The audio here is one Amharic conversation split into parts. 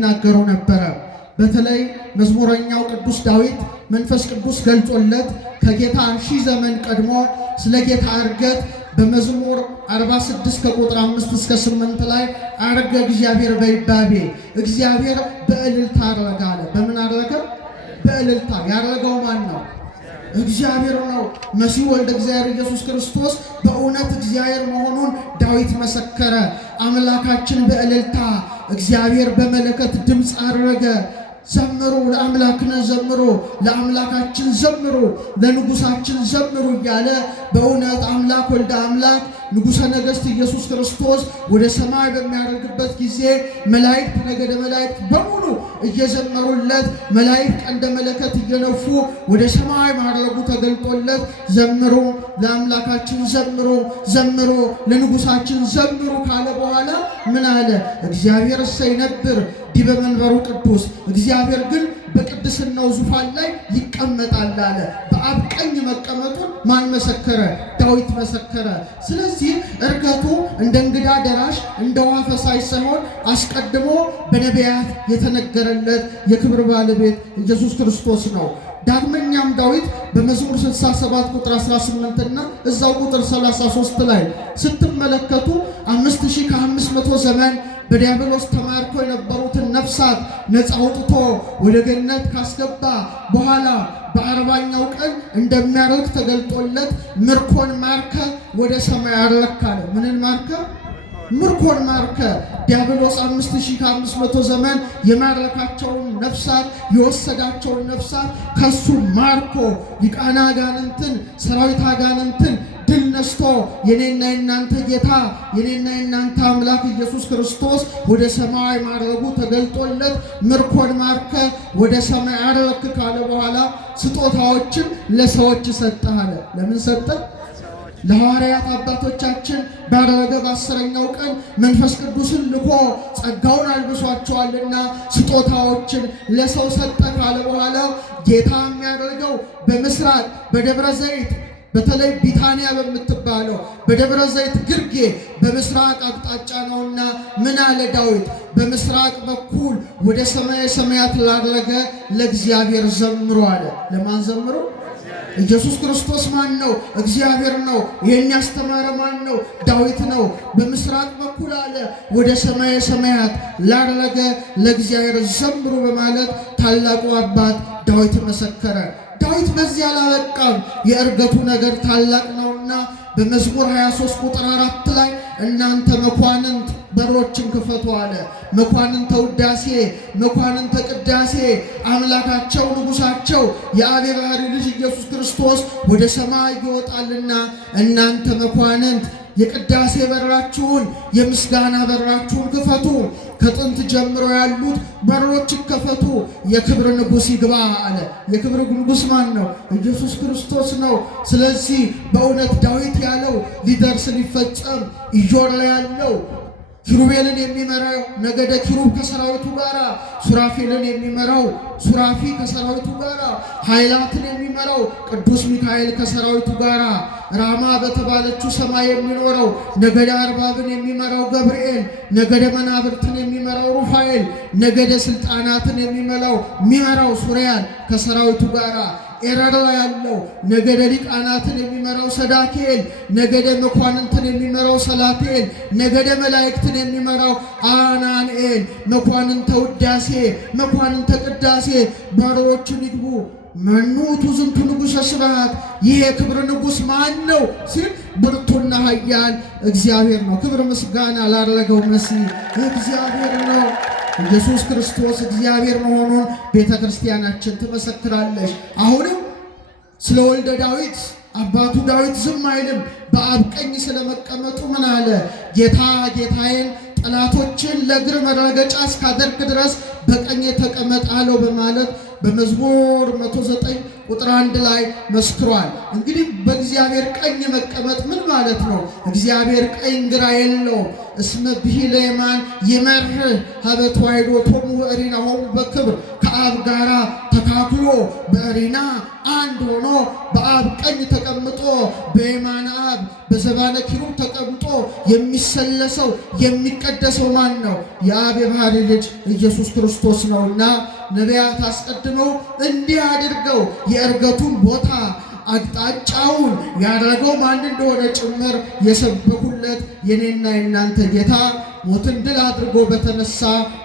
ይናገረው ነበረ። በተለይ መዝሙረኛው ቅዱስ ዳዊት መንፈስ ቅዱስ ገልጾለት ከጌታ 1000 ዘመን ቀድሞ ስለ ጌታ ዕርገት በመዝሙር 46 ከቁጥር 5 እስከ 8 ላይ አረገ እግዚአብሔር በይባቤ እግዚአብሔር በእልልታ አረገ አለ። በምን አረገ? በእልልታ። ያረገው ማን ነው? እግዚአብሔር ነው። መሲሁ ወልደ እግዚአብሔር ኢየሱስ ክርስቶስ በእውነት እግዚአብሔር መሆኑን ዳዊት መሰከረ። አምላካችን በእልልታ እግዚአብሔር በመለከት ድምፅ አረገ። ዘምሩ ለአምላክነ ዘምሩ፣ ለአምላካችን ዘምሩ፣ ለንጉሳችን ዘምሩ እያለ በእውነት አምላክ ወልደ አምላክ ንጉሠ ነገሥት ኢየሱስ ክርስቶስ ወደ ሰማይ በሚያደርግበት ጊዜ መላእክት ነገደ መላእክት በሙሉ እየዘመሩለት መላእክት ቀንደ መለከት እየነፉ ወደ ሰማይ ማድረጉ ተገልጦለት ዘምሩ ለአምላካችን ዘምሩ፣ ዘምሩ ለንጉሳችን ዘምሩ ካለ በኋላ ምን አለ? እግዚአብሔር ሰይነብር ዲበ መንበሩ ቅዱስ፣ እግዚአብሔር ግን በቅድስናው ዙፋን ላይ ይቀመጣል አለ። በአብ ቀኝ መቀመጡን ማን መሰከረ? ዳዊት መሰከረ። ስለዚህ ዕርገቱ እንደ እንግዳ ደራሽ እንደ ውሃ ፈሳሽ ሳይሆን አስቀድሞ በነቢያት የተነገረለት የክብር ባለቤት ኢየሱስ ክርስቶስ ነው። ዳግመኛም ዳዊት በመዝሙር 67 ቁጥር 18 እና እዛው ቁጥር 33 ላይ ስትመለከቱ 5500 ዘመን በዲያብሎስ ተማርከው የነበሩትን ነፍሳት ነፃ አውጥቶ ወደ ገነት ካስገባ በኋላ በ40ኛው ቀን እንደሚያርግ ተገልጦለት ምርኮን ማርከ ወደ ሰማይ አረከ። ምንን ማርከ? ምርኮን ማርከ። ዲያብሎስ 5500 ዘመን የማረካቸውን ነፍሳት የወሰዳቸውን ነፍሳት ከሱ ማርኮ ሊቃና አጋንንትን ሰራዊት አጋንንትን ድል ነስቶ የኔና የናንተ ጌታ የኔና የናንተ አምላክ ኢየሱስ ክርስቶስ ወደ ሰማይ ማድረጉ ተገልጦለት ምርኮን ማርከ ወደ ሰማይ አረክ ካለ በኋላ ስጦታዎችን ለሰዎች ሰጠ አለ። ለምን ሰጠ? ለሐዋርያት አባቶቻችን ባረገ በ10ኛው ቀን መንፈስ ቅዱስን ልኮ ጸጋውን አልብሷቸዋልና ስጦታዎችን ለሰው ሰጠ ካለ በኋላ ጌታ የሚያደርገው በምስራቅ በደብረ ዘይት በተለይ ቢታንያ በምትባለው በደብረ ዘይት ግርጌ በምስራቅ አቅጣጫ ነውና ምን አለ ዳዊት? በምስራቅ በኩል ወደ ሰማየ ሰማያት ላረገ ለእግዚአብሔር ዘምሩ አለ። ለማን ዘምሩ? ኢየሱስ ክርስቶስ ማን ነው? እግዚአብሔር ነው። ይህን ያስተማረ ማን ነው? ዳዊት ነው። በምስራቅ በኩል አለ ወደ ሰማየ ሰማያት ላረገ ለእግዚአብሔር ዘምሩ በማለት ታላቁ አባት ዳዊት መሰከረ። ዳዊት በዚህ አላበቃም። የዕርገቱ ነገር ታላቅ ነውና በመዝሙር 23 ቁጥር 4 ላይ እናንተ መኳንንት በሮችን ክፈቱ አለ። መኳንንተ ውዳሴ መኳንንተ ቅዳሴ አምላካቸው ንጉሳቸው የአብ የባሕርይ ልጅ ኢየሱስ ክርስቶስ ወደ ሰማይ ይወጣልና እናንተ መኳንንት የቅዳሴ በራችሁን የምስጋና በራችሁን ክፈቱ። ከጥንት ጀምሮ ያሉት በሮች ይከፈቱ፣ የክብር ንጉሥ ይግባ አለ። የክብር ንጉሥ ማን ነው? ኢየሱስ ክርስቶስ ነው። ስለዚህ በእውነት ዳዊት ያለው ሊደርስ ሊፈጸም ኢዮር ላይ ያለው ኪሩቤልን የሚመራው ነገደ ኪሩብ ከሰራዊቱ ጋራ፣ ሱራፌልን የሚመራው ሱራፊ ከሰራዊቱ ጋራ፣ ኃይላትን የሚመራው ቅዱስ ሚካኤል ከሰራዊቱ ጋራ፣ ራማ በተባለችው ሰማይ የሚኖረው ነገደ አርባብን የሚመራው ገብርኤል፣ ነገደ መናብርትን የሚመራው ሩፋኤል፣ ነገደ ስልጣናትን የሚመራው ሱሪያል ከሰራዊቱ ጋራ፣ ኤረር ላይ ያለው ነገደ ሊቃናትን የሚመራው ሰዳኬል፣ ነገደ መኳንንትን የሚመራው ሰላቴል፣ ነገደ መላእክትን የሚመራው አናንኤል፣ መኳንንተ ውዳሴ መኳንንተ ቅዳሴ ባሮቹን ይግቡ። መኑ ውእቱ ዝንቱ ንጉሠ ስብሐት፣ ይህ የክብር ንጉሥ ማን ነው ሲል ብርቱና ኃያል እግዚአብሔር ነው። ክብር ምስጋና ላደረገው መሲህ እግዚአብሔር ነው። ኢየሱስ ክርስቶስ እግዚአብሔር መሆኑን ቤተ ክርስቲያናችን ትመሰክራለች። አሁንም ስለ ወልደ ዳዊት አባቱ ዳዊት ዝም አይልም። በአብ ቀኝ ስለመቀመጡ ምን አለ? ጌታ ጌታዬን ጠላቶችን ለእግር መረገጫ እስካደርግ ድረስ በቀኝ ተቀመጥ አለው በማለት በመዝሙር 109 ቁጥር 1 ላይ መስክሯል። እንግዲህ በእግዚአብሔር ቀኝ መቀመጥ ምን ማለት ነው? እግዚአብሔር ቀኝ ግራ የለውም። እስመ ብሂለ የማን ይመርህ ሀበ ተዋሕዶ ቶሙ በእሪናሆሙ በክብር ከአብ ጋራ ተካክሎ በእሪና አንድ ሆኖ በአብ ቀኝ ተቀምጦ በየማነ አብ በዘባነ ኪሩብ ተቀምጦ የሚሰለሰው የሚቀደሰው ማን ነው? የአብ የባህሪ ልጅ ኢየሱስ ክርስቶስ ነውና ነቢያት አስቀድመው እንዲህ አድርገው የዕርገቱን ቦታ አቅጣጫውን ያደረገው ማን እንደሆነ ጭምር የሰበኩለት የኔና የናንተ ጌታ ሞትን ድል አድርጎ በተነሳ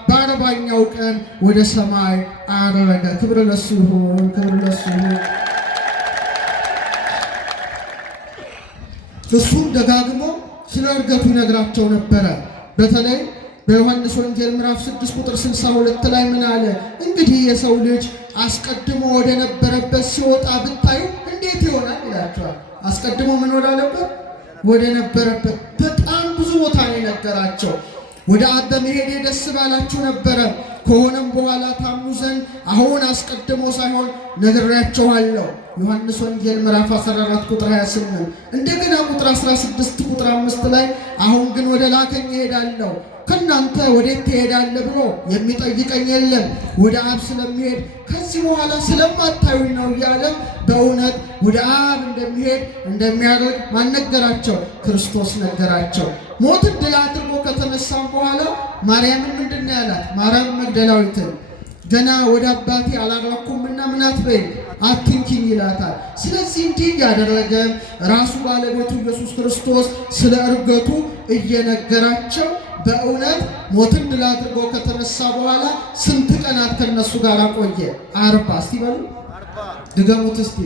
በ40ኛው ቀን ወደ ሰማይ አረገ። ክብር ለሱ ይሁን፣ ክብር ለሱ ይሁን። እሱም ደጋግሞ ስለ ዕርገቱ ይነግራቸው ነበረ። በተለይ በዮሐንስ ወንጌል ምዕራፍ 6 ቁጥር 62 ላይ ምን አለ? እንግዲህ የሰው ልጅ አስቀድሞ ወደ ነበረበት ሲወጣ ብታዩ እንዴት ይሆናል ይላቸዋል። አስቀድሞ ምን ወዳለበት? ወደ ነበረበት። በጣም ብዙ ቦታ ነው የነገራቸው። ወደ አብ በመሄድ ደስ ባላችሁ ነበረ፣ ከሆነም በኋላ ታምኑ ዘንድ አሁን አስቀድሞ ሳይሆን ነግሬያችኋለሁ። ዮሐንስ ወንጌል ምዕራፍ 14 ቁጥር 28። እንደገና ቁጥር 16 ቁጥር 5 ላይ አሁን ግን ወደ ላከኝ እሄዳለሁ ከእናንተ ወዴት ትሄዳለህ ብሎ የሚጠይቀኝ የለም፣ ወደ አብ ስለሚሄድ ከዚህ በኋላ ስለማታዩኝ ነው እያለ በእውነት ወደ አብ እንደሚሄድ እንደሚያደርግ ማን ነገራቸው? ክርስቶስ ነገራቸው። ሞትን ድል አድርጎ ከተነሳም በኋላ ማርያምን ምንድን ነው ያላት? ማርያም መግደላዊትን ገና ወደ አባቴ አላረኩምና ምን አትበይ አትንኪኝ ይላታል። ስለዚህ እንዲህ እያደረገ ራሱ ባለቤቱ ኢየሱስ ክርስቶስ ስለ ዕርገቱ እየነገራቸው በእውነት ሞትን ድል አድርጎ ከተነሳ በኋላ ስንት ቀናት ከነሱ ጋር ቆየ? 40። እስቲ በሉ ድገሙት እስቲ።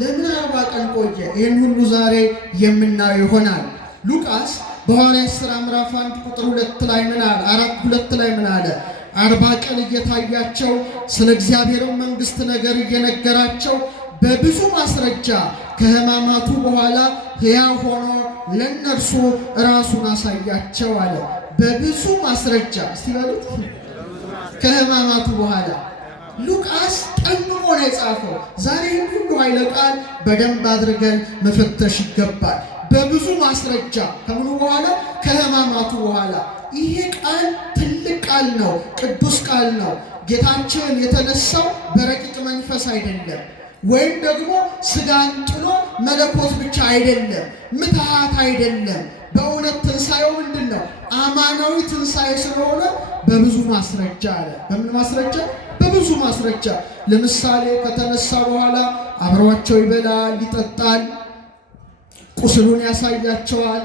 ለምን 40 ቀን ቆየ? ይህን ሁሉ ዛሬ የምናየው ይሆናል። ሉቃስ በሐዋርያት ሥራ ምዕራፍ 1 ቁጥር 2 ላይ ምን አለ? 4:2 ላይ ምን አለ? 40 ቀን እየታያቸው ስለ እግዚአብሔር መንግሥት ነገር እየነገራቸው በብዙ ማስረጃ ከሕማማቱ በኋላ ሕያው ሆኖ ለእነርሱ ራሱን አሳያቸው አለ። በብዙ ማስረጃ እስቲ በሉት። ከሕማማቱ በኋላ ሉቃስ ጠንቅቆ ነው የጻፈው። ዛሬ ሁሉ ኃይለ ቃል በደንብ አድርገን መፈተሽ ይገባል። በብዙ ማስረጃ ከምኑ በኋላ? ከሕማማቱ በኋላ። ይሄ ቃል ትልቅ ቃል ነው፣ ቅዱስ ቃል ነው። ጌታችን የተነሳው በረቂቅ መንፈስ አይደለም፣ ወይም ደግሞ ስጋን ጥሎ መለኮት ብቻ አይደለም፣ ምትሃት አይደለም። በእውነት ትንሣኤው ምንድን ነው? አማናዊ ትንሣኤ ስለሆነ በብዙ ማስረጃ አለ። በምን ማስረጃ? በብዙ ማስረጃ። ለምሳሌ ከተነሳ በኋላ አብሯቸው ይበላል፣ ይጠጣል፣ ቁስሉን ያሳያቸዋል፣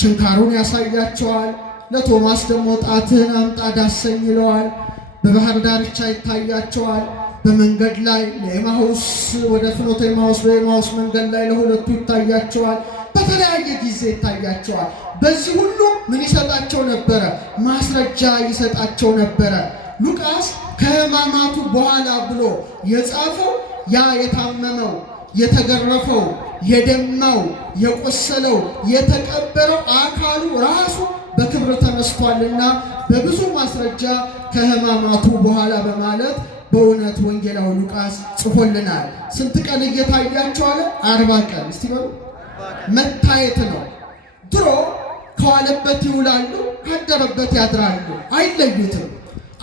ችንካሩን ያሳያቸዋል። ለቶማስ ደግሞ ጣትህን አምጣ ዳሰኝ ይለዋል። በባህር ዳርቻ ይታያቸዋል። በመንገድ ላይ ለኤማሁስ ወደ ፍኖተ ኤማሁስ በኤማሁስ መንገድ ላይ ለሁለቱ ይታያቸዋል። በተለያየ ጊዜ ይታያቸዋል። በዚህ ሁሉ ምን ይሰጣቸው ነበረ? ማስረጃ ይሰጣቸው ነበረ። ሉቃስ ከሕማማቱ በኋላ ብሎ የጻፈው ያ የታመመው፣ የተገረፈው፣ የደማው፣ የቆሰለው፣ የተቀበረው አካሉ ራሱ በክብር ተነስቷልና በብዙ ማስረጃ ከሕማማቱ በኋላ በማለት በእውነት ወንጌላዊ ሉቃስ ጽፎልናል። ስንት ቀን እየታያቸው አለ? 40 ቀን። እስቲ በሉ መታየት ነው። ድሮ ከዋለበት ይውላሉ፣ ካደረበት ያድራሉ፣ አይለዩትም።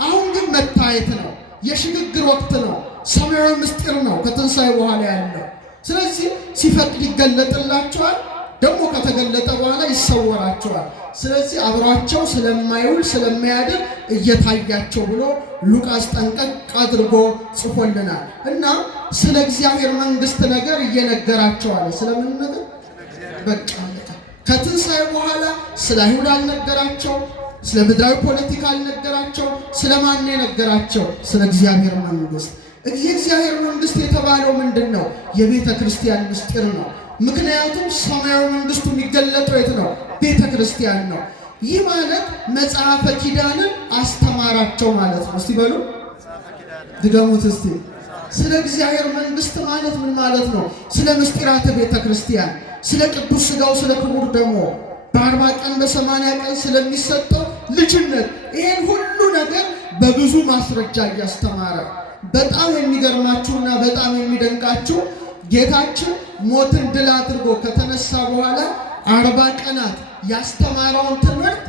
አሁን ግን መታየት ነው። የሽግግር ወቅት ነው። ሰማያዊ ምስጢር ነው ከትንሣኤ በኋላ ያለው። ስለዚህ ሲፈቅድ ይገለጥላቸዋል፣ ደግሞ ከተገለጠ በኋላ ይሰወራቸዋል። ስለዚህ አብሯቸው ስለማይውል ስለማያድር እየታያቸው ብሎ ሉቃስ ጠንቀቅ አድርጎ ጽፎልናል። እና ስለ እግዚአብሔር መንግሥት ነገር እየነገራቸው አለ። ስለምን ነገር? በቃ ከትንሣኤ በኋላ ስለ አይሁድ አልነገራቸው፣ ስለ ምድራዊ ፖለቲካ አልነገራቸው። ስለ ማን የነገራቸው? ስለ እግዚአብሔር መንግሥት። የእግዚአብሔር መንግሥት የተባለው ምንድን ነው? የቤተ ክርስቲያን ምስጢር ነው። ምክንያቱም ሰማያዊ መንግሥቱ የሚገለጠው የት ነው? ቤተ ክርስቲያን ነው። ይህ ማለት መጽሐፈ ኪዳንን አስተማራቸው ማለት ነው። እስቲ በሉ ድገሙት እስቲ። ስለ እግዚአብሔር መንግሥት ማለት ምን ማለት ነው? ስለ ምስጢራተ ቤተ ክርስቲያን፣ ስለ ቅዱስ ሥጋው፣ ስለ ክቡር ደሙ፣ በ40 ቀን በ80 ቀን ስለሚሰጠው ልጅነት፣ ይሄን ሁሉ ነገር በብዙ ማስረጃ እያስተማረ በጣም የሚገርማችሁና በጣም የሚደንቃችሁ ጌታችን ሞትን ድል አድርጎ ከተነሳ በኋላ 40 ቀናት ያስተማረውን ትምህርት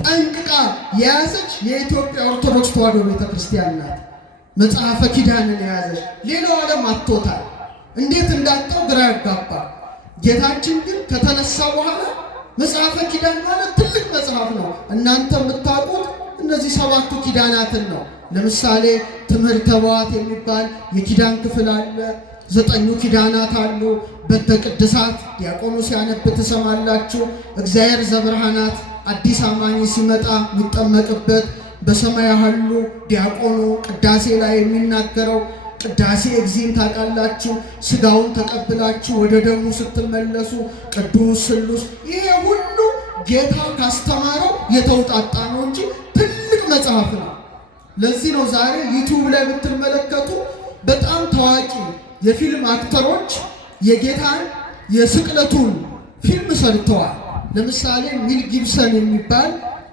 ጠንቅቃ የያዘች የኢትዮጵያ ኦርቶዶክስ ተዋሕዶ ቤተክርስቲያን ናት። መጽሐፈ ኪዳንን የያዘች ሌላው ዓለም አጥቶታል። እንዴት እንዳጣው ግራ ያጋባል። ጌታችን ግን ከተነሳ በኋላ መጽሐፈ ኪዳን ማለት ትልቅ መጽሐፍ ነው። እናንተ የምታውቁት እነዚህ 7ቱ ኪዳናትን ነው። ለምሳሌ ትምህርተ ኅቡዓት የሚባል የኪዳን ክፍል አለ። 9ኙ ኪዳናት አሉ። በተ ቅድሳት ዲያቆኑ ሲያነብ ትሰማላችሁ። እግዚአብሔር ዘብርሃናት አዲስ አማኝ ሲመጣ የሚጠመቅበት፣ በሰማይ ያሉ ዲያቆኑ ቅዳሴ ላይ የሚናገረው ቅዳሴ እግዚእን ታውቃላችሁ። ስጋውን ተቀብላችሁ ወደ ደሙ ስትመለሱ ቅዱስ ስሉስ። ይሄ ሁሉ ጌታ ካስተማረው የተውጣጣ ነው እንጂ ትልቅ መጽሐፍ ነው። ለዚህ ነው ዛሬ ዩቲዩብ ላይ ብትመለከቱ በጣም ታዋቂ የፊልም አክተሮች የጌታን የስቅለቱን ፊልም ሰርተዋል። ለምሳሌ ሚል ጊብሰን የሚባል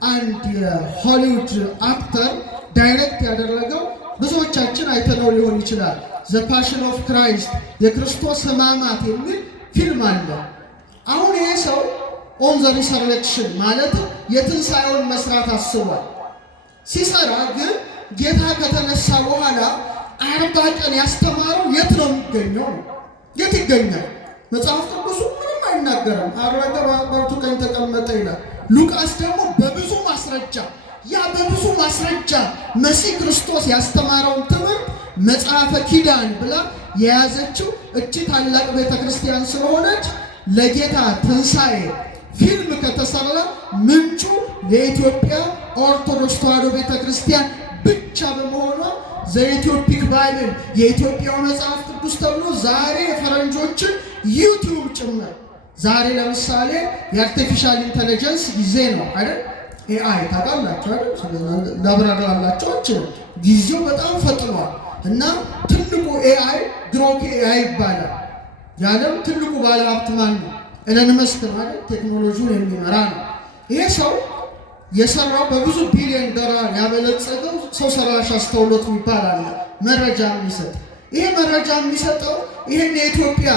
አንድ የሆሊውድ አክተር ዳይሬክት ያደረገው ብዙዎቻችን አይተነው ሊሆን ይችላል። ዘ ፓሽን ኦፍ ክራይስት የክርስቶስ ሕማማት የሚል ፊልም አለ። አሁን ይሄ ሰው ኦን ዘ ሪሰረክሽን ማለት የትንሣኤውን መስራት አስቧል። ሲሰራ ግን ጌታ ከተነሳ በኋላ 40 ቀን ያስተማረው የት ነው የሚገኘው? የት ይገኛል? መጽሐፍ ቅዱሱ ምንም አይናገርም። አረገ በአባቱ ቀኝ ተቀመጠ ይላል። ሉቃስ ደግሞ በብዙ ማስረጃ በብዙ ማስረጃ መሲህ ክርስቶስ ያስተማረውን ትምህርት መጽሐፈ ኪዳን ብላ የያዘችው እቺ ታላቅ ቤተክርስቲያን ስለሆነች ለጌታ ትንሣኤ ፊልም ከተሰራ ምንጩ የኢትዮጵያ ኦርቶዶክስ ተዋሕዶ ቤተክርስቲያን ብቻ በመሆኗ ዘኢትዮፒክ ባይብል የኢትዮጵያው መጽሐፍ ቅዱስ ተብሎ ዛሬ ፈረንጆችን ዩቲዩብ ጭምር ዛሬ ለምሳሌ የአርቲፊሻል ኢንተለጀንስ ጊዜ ነው አይደል? ኤአይ ታውቃላችሁ አይደል? ላብራራላችሁ አልችልም። ጊዜው በጣም ፈጥኗል እና ትልቁ ኤአይ ግሮክ ኤአይ ይባላል። የዓለም ትልቁ ባለሀብት ማን ነው? ኤለን መስክ ማለት ቴክኖሎጂውን የሚመራ ነው። ይሄ ሰው የሰራው በብዙ ቢሊዮን ዶላር ያበለጸገው ሰው ሰራሽ አስተውሎት ይባላል። መረጃ የሚሰጥ ይሄ መረጃ የሚሰጠው ይሄን የኢትዮጵያ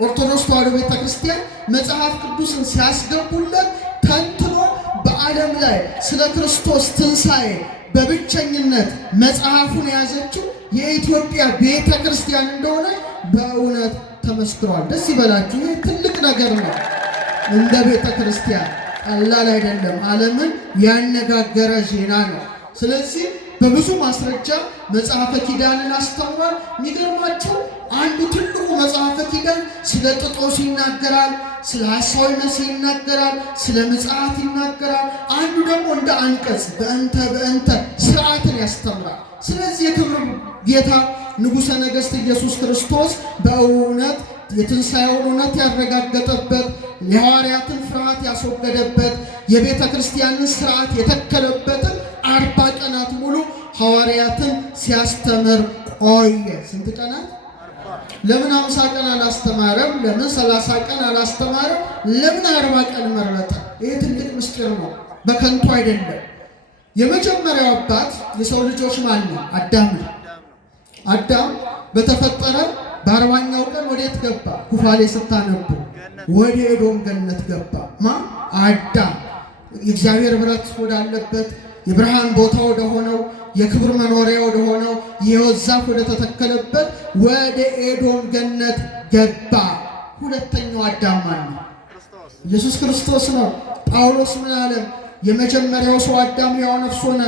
ኦርቶዶክስ ተዋሕዶ ቤተክርስቲያን መጽሐፍ ቅዱስን ሲያስገቡለት ተንትኖ በዓለም ላይ ስለ ክርስቶስ ትንሣኤ በብቸኝነት መጽሐፉን የያዘችው የኢትዮጵያ ቤተክርስቲያን እንደሆነ በእውነት ተመስክሯል። ደስ ይበላችሁ። ይህ ትልቅ ነገር ነው። እንደ ቤተክርስቲያን ቀላል አይደለም። ዓለምን ያነጋገረ ዜና ነው። ስለዚህ በብዙ ማስረጃ መጽሐፈ ኪዳንን አስተምሯል። የሚገርማችሁ አንዱ ትልቁ መጽሐፈ ኪዳን ስለ ጥጦስ ይናገራል፣ ስለ ሐሳዊ መሲህ ይናገራል፣ ስለ ምጽአት ይናገራል። አንዱ ደግሞ እንደ አንቀጽ በእንተ ስርዓትን ያስተምራል። ስለዚህ የክብር ጌታ ንጉሠ ነገሥት ኢየሱስ ክርስቶስ በእውነት የትንሣኤውን እውነት ያረጋገጠበት፣ የሐዋርያትን ፍርሃት ያስወገደበት፣ የቤተ ክርስቲያንን ስርዓት የተከለበትን 40 ቀናት ሙሉ ሐዋርያትን ሲያስተምር ቆየ። ስንት ቀናት? ለምን 50 ቀን አላስተማረም? ለምን 30 ቀን አላስተማረም? ለምን 40 ቀን መረጠ? ይህ ትልቅ ምስጢር ነው፣ በከንቱ አይደለም። የመጀመሪያው አባት የሰው ልጆች ማን ነው? አዳም ነው። አዳም በተፈጠረ በ40ኛው ቀን ወዴት ገባ? ኩፋሌ ስታነቡ ወደ ኤዶም ገነት ገባ። አዳም የእግዚአብሔር ብረት ወዳለበት የብርሃን ቦታ ወደ ሆነው የክብር መኖሪያ ወደ ሆነው የሕይወት ዛፍ ወደ ተተከለበት ወደ ኤዶም ገነት ገባ። ሁለተኛው አዳም ማን ነው? ኢየሱስ ክርስቶስ ነው። ጳውሎስ ምን አለ? የመጀመሪያው ሰው አዳም ሕያው ነፍስ ሆነ፣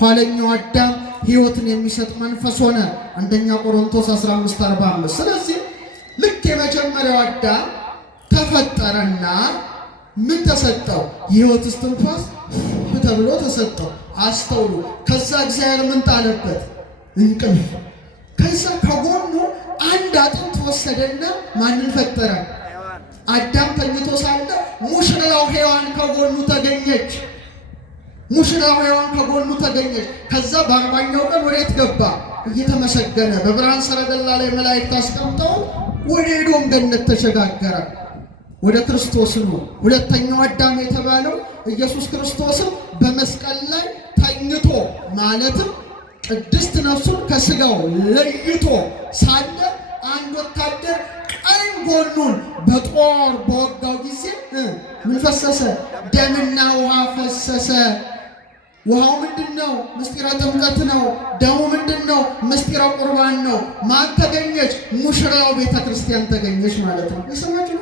ኋለኛው አዳም ሕይወትን የሚሰጥ መንፈስ ሆነ። አንደኛ ቆሮንቶስ 15:45። ስለዚህ ልክ የመጀመሪያው አዳም ተፈጠረና ምን ተሰጠው? የሕይወት እስትንፋስ ተብሎ ተሰጠው። አስተውሉ። ከዛ እግዚአብሔር ምን ጣለበት? እንቅልፍ። ከዛ ከጎኑ አንድ አጥንት ወሰደና ማንን ፈጠረ? አዳም ተኝቶ ሳለ ሙሽራው ሔዋን ከጎኑ ተገኘች። ሙሽራው ሔዋን ከጎኑ ተገኘች። ከዛ በ40ኛው ቀን ወዴት ገባ? እየተመሰገነ በብርሃን ሰረገላ ላይ መላእክት አስቀምጠው ወደ ኤዶም ገነት ተሸጋገረ። ወደ ክርስቶስ ነው። ሁለተኛው አዳም የተባለው ኢየሱስ ክርስቶስም በመስቀል ላይ ተኝቶ ማለትም ቅድስት ነፍሱን ከስጋው ለይቶ ሳለ አንድ ወታደር ቀኝ ጎኑን በጦር በወጋው ጊዜ ምን ፈሰሰ? ደምና ውሃ ፈሰሰ። ውሃው ምንድነው? ምስጢረ ጥምቀት ነው። ደሙ ምንድነው? ምስጢረ ቁርባን ነው። ማን ተገኘች? ሙሽራው ቤተ ክርስቲያን ተገኘች ማለት ነው። ይሰማችሁ?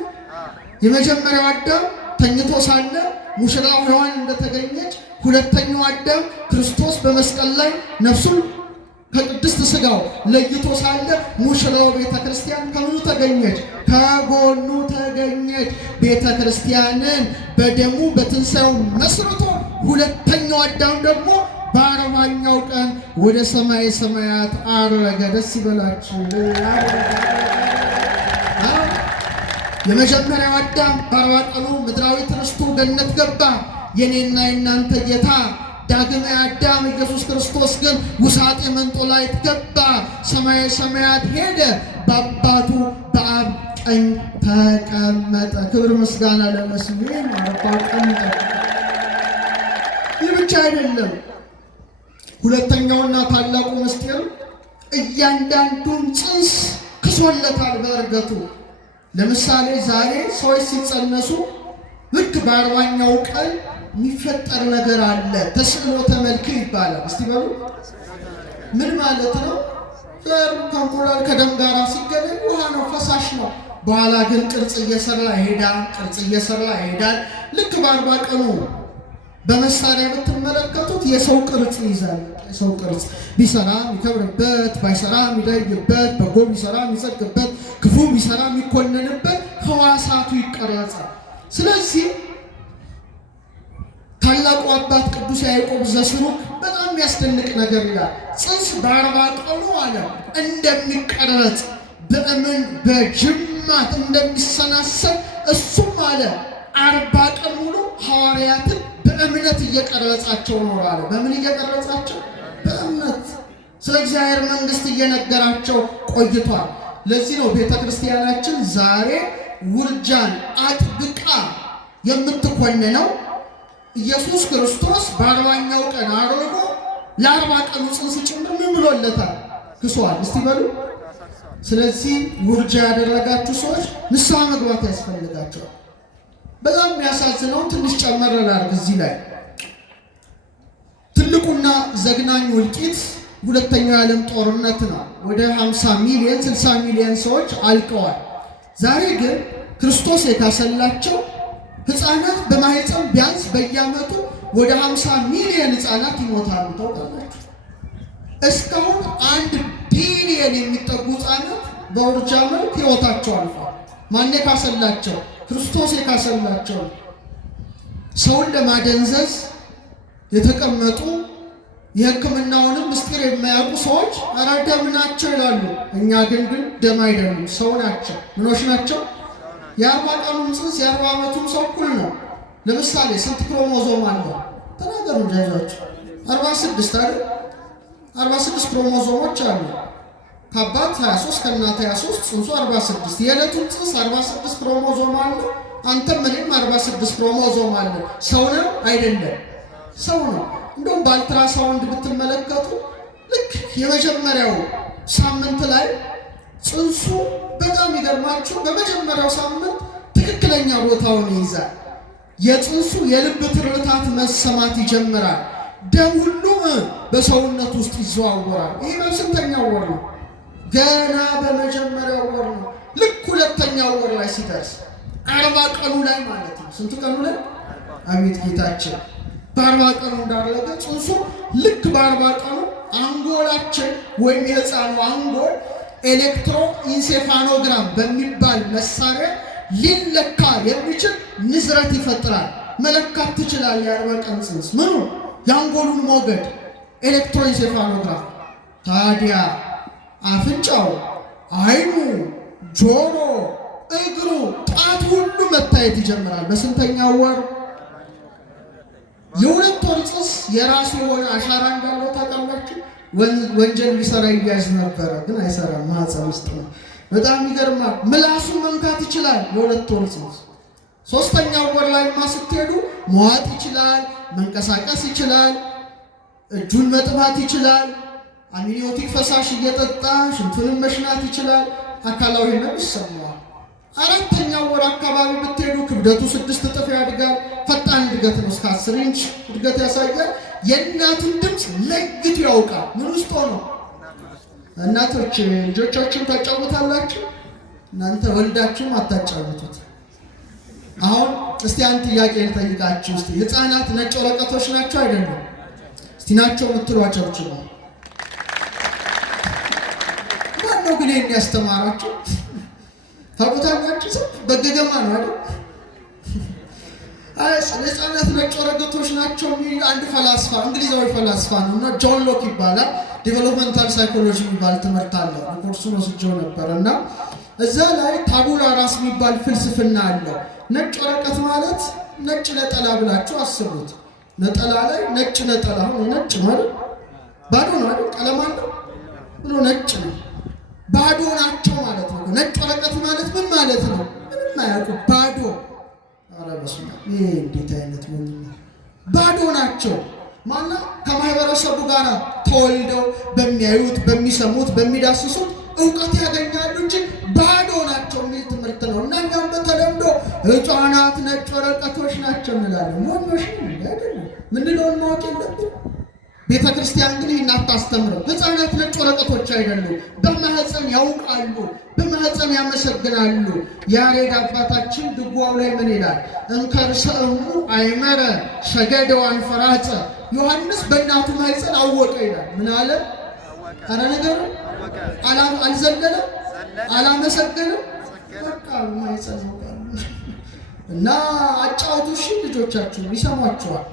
የመጀመሪያው አዳም ተኝቶ ሳለ ሙሽራው ሔዋን እንደተገኘች፣ ሁለተኛው አዳም ክርስቶስ በመስቀል ላይ ነፍሱን ከቅድስት ሥጋው ለይቶ ሳለ ሙሽራው ቤተ ክርስቲያን ከምኑ ተገኘች? ከጎኑ ተገኘች። ቤተ ክርስቲያንን በደሙ በትንሣኤው መስርቶ ሁለተኛው አዳም ደግሞ በ40ኛው ቀን ወደ ሰማይ ሰማያት አረገ። ደስ ይበላችሁ። የመጀመሪያው አዳም በ40 ቀኑ ምድራዊ ርስቱ ገነት ገባ። የኔና የናንተ ጌታ ዳግማዊ አዳም ኢየሱስ ክርስቶስ ግን ውሳጤ መንጦላዕት ገባ። ሰማየ ሰማያት ሄደ። በአባቱ በአብ ቀኝ ተቀመጠ። ክብር ምስጋና ለመስሙ ተቀመጠ። ይህ ብቻ አይደለም። ሁለተኛውና ታላቁ ምስጢር እያንዳንዱን ጽንስ ክሶለታል በእርገቱ። ለምሳሌ ዛሬ ሰዎች ሲጸነሱ ልክ በ40ኛው ቀን የሚፈጠር ነገር አለ። ተስዕሎተ መልክ ይባላል። እስቲ በሉ ምን ማለት ነው? ዘር ከእንቁላል ከደም ጋር ሲገናኝ ውሃ ነው፣ ፈሳሽ ነው። በኋላ ግን ቅርጽ እየሰራ ይሄዳል። ልክ በ40 ቀኑ በመሳሪያ የምትመለከቱት የሰው ቅርጽ ይዛል። የሰው ቅርጽ ቢሰራ የሚከብርበት፣ ባይሰራ የሚለይበት፣ በጎ ቢሰራ የሚጸድቅበት፣ ክፉ ቢሰራ የሚኮነንበት ሕዋሳቱ ይቀረጻል። ስለዚህ ታላቁ አባት ቅዱስ ያዕቆብ ዘስሩግ በጣም የሚያስደንቅ ነገር ይላል። ጽንስ በ40 ቀኑ አለ እንደሚቀረጽ በእምን በጅማት እንደሚሰናሰል እሱም አለ 40 ቀን ሙሉ ሐዋርያትን በእምነት እየቀረጻቸው ነው አለ። በምን እየቀረጻቸው? በእምነት ስለ እግዚአብሔር መንግሥት እየነገራቸው ቆይቷል። ለዚህ ነው ቤተ ክርስቲያናችን ዛሬ ውርጃን አጥብቃ የምትኮንነው። ኢየሱስ ክርስቶስ በ40ኛው ቀን አድርጎ ለ40 ቀኑ ጽንስ ጭምር ምን ብሎለታል? ክሷል። እስቲ በሉ። ስለዚህ ውርጃ ያደረጋችሁ ሰዎች ንስሐ መግባት ያስፈልጋቸዋል። በጣም የሚያሳዝነው ትንሽ ጨመር ላድርግ እዚህ ላይ ትልቁና ዘግናኝ እልቂት ሁለተኛው የዓለም ጦርነት ነው። ወደ 50 ሚሊዮን 60 ሚሊዮን ሰዎች አልቀዋል። ዛሬ ግን ክርስቶስ የካሰላቸው ሕፃናት በማህፀን ቢያንስ በየዓመቱ ወደ 50 ሚሊዮን ሕፃናት ይሞታሉ። ታውቃላችሁ? እስካሁን 1 ቢሊዮን የሚጠጉ ሕፃናት በውርጃ መልክ ሕይወታቸው አልፏል። ማን የካሰላቸው? ክርስቶስ የካሰላቸው። ሰውን ለማደንዘዝ የተቀመጡ የሕክምናውንም ምስጢር የማያውቁ ሰዎች ኧረ ደም ናቸው ይላሉ። እኛ ግን ደም አይደሉም፣ ሰው ናቸው። ምኖች ናቸው? የ40 ቀኑም ጽንስ የ40 ዓመቱም ሰው እኩል ነው። ለምሳሌ ስንት ክሮሞዞም አለ? ተናገሩ ጃጃችሁ። 46 አይደል? 46 ክሮሞዞሞች አሉ። ከአባት 23 ከእናት 23 ጽንሱ 46። የዕለቱን ጽንስ 46 ክሮሞዞም አለ። አንተም እኔም 46 ክሮሞዞም አለ። ሰው ነው አይደለም? ሰው ነው። እንደውም በአልትራሳውንድ ብትመለከቱ ልክ የመጀመሪያው ሳምንት ላይ ጽንሱ በጣም ይገርማችሁ፣ በመጀመሪያው ሳምንት ትክክለኛ ቦታውን ይይዛል። የጽንሱ የልብ ትርታት መሰማት ይጀምራል። ደም ሁሉ በሰውነት ውስጥ ይዘዋወራል። ይህ በስንተኛው ወር ነው? ገና በመጀመሪያው ወር ነው። ልክ ሁለተኛው ወር ላይ ሲደርስ 40 ቀኑ ላይ ማለት ነው። ስንቱ ቀኑ ላይ? አቤት ጌታችን! በ40 ቀኑ እንዳረገ ጽንሱ ልክ በ40 ቀኑ አንጎላችን ወይም የሕፃኑ አንጎል ኤሌክትሮ ኢንሴፋኖግራም በሚባል መሳሪያ ሊለካ የሚችል ንዝረት ይፈጥራል። መለካት ትችላል። የ40 ቀን ጽንስ ምኑ? የአንጎሉን ሞገድ ኤሌክትሮ ኢንሴፋኖግራም። ታዲያ አፍንጫው፣ አይኑ፣ ጆሮ፣ እግሩ፣ ጣት ሁሉ መታየት ይጀምራል። በስንተኛው ወር? የ2 ወር ጽንስ የራሱ የሆነ አሻራ እንዳለው ታውቃላችሁ። ወንጀል ቢሰራ ይያዝ ነበረ፣ ግን አይሰራም። ማህፀን ውስጥ ነው። በጣም ይገርማል። ምላሱን መንካት ይችላል። የ2 ወር ጽንስ ሶስተኛው ወር ላይማ ስትሄዱ መዋጥ ይችላል፣ መንቀሳቀስ ይችላል፣ እጁን መጥባት ይችላል፣ አሚኒዮቲክ ፈሳሽ እየጠጣ ሽንቱንም መሽናት ይችላል፣ አካላዊ ህመም ይሰማዋል። አራተኛው ወር አካባቢ ብትሄዱ ክብደቱ 6 እጥፍ ያድጋል። ፈጣን እድገት ነው፣ እስከ 10 ኢንች እድገት ያሳያል። የእናቱን ድምፅ ለይቶ ያውቃል። ምን ውስጥ ሆኖ? እናቶች ልጆቻችሁን ታጫውታላችሁ? እናንተ ወልዳችሁም አታጫውቱት። አሁን እስቲ አንድ ጥያቄ ልጠይቃችሁ። እስቲ ህፃናት ነጭ ወረቀቶች ናቸው አይደለም? እስቲ ናቸው የምትሏቸው ብቻ ማነው ግን ይሄን ያስተማራችሁ? ታውቁታላችሁ? ሰው በገገማ ነው አይደል? ህፃናት ነጭ ወረቀቶች ናቸው የሚል አንድ ፈላስፋ፣ እንግሊዛዊ ፈላስፋ ነው እና ጆን ሎክ ይባላል። ዴቨሎፕመንታል ሳይኮሎጂ የሚባል ትምህርት አለው። ኮርሱን ወስጄው ነበር እና እዛ ላይ ታቡላ ራስ የሚባል ፍልስፍና አለው። ነጭ ወረቀት ማለት ነጭ ነጠላ ብላችሁ አስቡት። ነጠላ ላይ ነጭ ነጠላ ነው። ነጭ ማለት ባዶ ነው አይደል? ቀለም አለው ብሎ ነጭ ነው። ባዶ ናቸው ማለት ነው። ነጭ ወረቀት ማለት ምን ማለት ነው? ምንም አያውቁ ባዶ። ኧረ በስመ አብ! ይሄ እንዴት አይነት ሞኝ ነው! ባዶ ናቸው ማለት ከማህበረሰቡ ጋር ተወልደው በሚያዩት፣ በሚሰሙት፣ በሚዳስሱት እውቀት ያገኛሉ እንጂ ባዶ ናቸው የሚል ትምህርት ነው። እና እኛም በተለምዶ ህፃናት ነጭ ወረቀቶች ናቸው እንላለን። ሞኞች አይደለም። ምንድነውን ማወቅ የለብን። ቤተ ክርስቲያን ግን ይህን አታስተምርም። ህፃናት ነጭ ወረቀቶች አይደሉም። በማህፀን ያውቃሉ፣ በማህፀን ያመሰግናሉ። ያሬድ አባታችን ድጓው ላይ ምን ይላል? እንከርሰ እሙ አይመረ ሰገደው አንፈራጸ። ዮሐንስ በእናቱ ማህፀን አወቀ ይላል። ምን አለ? አረ ነገሩ አልዘለለም፣ አላመሰገንም። በቃ ማህፀን ያውቃሉ። እና አጫውቱ ልጆቻችሁን፣ ይሰሟችኋል።